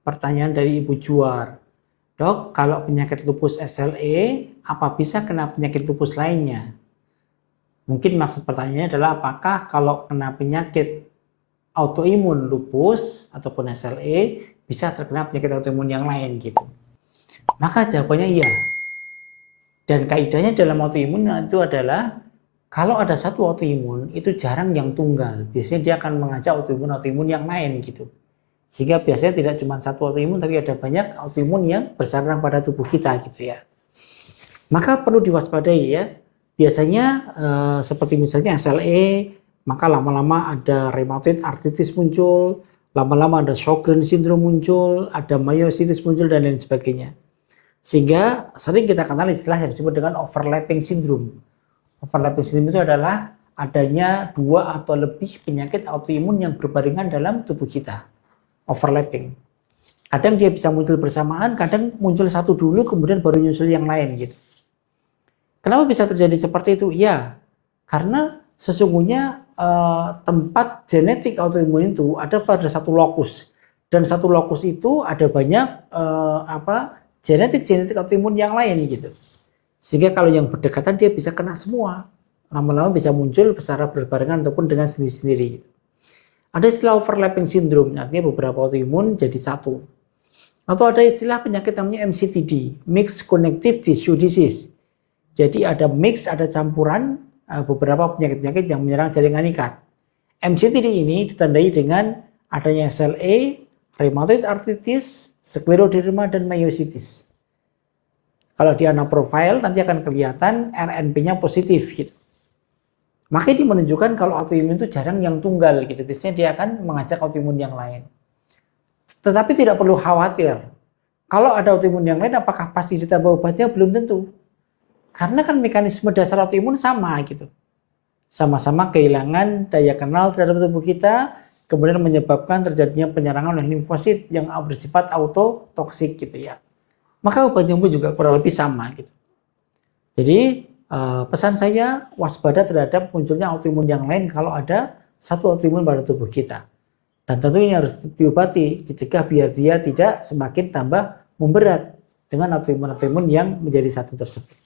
Pertanyaan dari Ibu Juar. Dok, kalau penyakit lupus SLE, apa bisa kena penyakit lupus lainnya? Mungkin maksud pertanyaannya adalah apakah kalau kena penyakit autoimun lupus ataupun SLE bisa terkena penyakit autoimun yang lain gitu. Maka jawabannya iya. Dan kaidahnya dalam autoimun itu adalah kalau ada satu autoimun itu jarang yang tunggal. Biasanya dia akan mengajak autoimun yang lain gitu. Sehingga biasanya tidak cuma satu autoimun tapi ada banyak autoimun yang bersarang pada tubuh kita gitu ya. Maka perlu diwaspadai ya. Biasanya seperti misalnya SLE, maka lama-lama ada rheumatoid arthritis muncul, lama-lama ada Sjogren syndrome muncul, ada myositis muncul dan lain sebagainya. Sehingga sering kita kenal istilah yang disebut dengan overlapping syndrome. Overlapping syndrome itu adalah adanya dua atau lebih penyakit autoimun yang berbarengan dalam tubuh kita. Overlapping. Kadang dia bisa muncul bersamaan, kadang muncul satu dulu kemudian baru nyusul yang lain gitu. Kenapa bisa terjadi seperti itu? Ya, karena sesungguhnya tempat genetik autoimun itu ada pada satu lokus. Dan satu lokus itu ada banyak genetik autoimun yang lain gitu. Sehingga kalau yang berdekatan dia bisa kena semua. Lama-lama bisa muncul secara berbarengan ataupun dengan sendiri-sendiri. Ada istilah overlapping syndrome, artinya beberapa autoimun jadi satu. Atau ada istilah penyakit namanya MCTD, Mixed Connective Tissue Disease. Jadi ada mix, ada campuran beberapa penyakit-penyakit yang menyerang jaringan ikat. MCTD ini ditandai dengan adanya SLE, rheumatoid arthritis, skleroderma, dan myositis. Kalau di anaprofile nanti akan kelihatan RNP-nya positif gitu. Maka ini menunjukkan kalau autoimun itu jarang yang tunggal gitu. Biasanya dia akan mengajak autoimun yang lain. Tetapi tidak perlu khawatir. Kalau ada autoimun yang lain apakah pasti ditambah obatnya? Belum tentu. Karena kan mekanisme dasar autoimun sama gitu. Sama-sama kehilangan daya kenal terhadap tubuh kita, kemudian menyebabkan terjadinya penyerangan oleh limfosit yang bersifat autotoksik gitu ya. Maka obatnya pun juga kurang lebih sama gitu. Jadi pesan saya waspada terhadap munculnya autoimun yang lain kalau ada satu autoimun pada tubuh kita. Dan tentu ini harus diobati, dicegah biar dia tidak semakin tambah memberat dengan autoimun yang menjadi satu tersebut.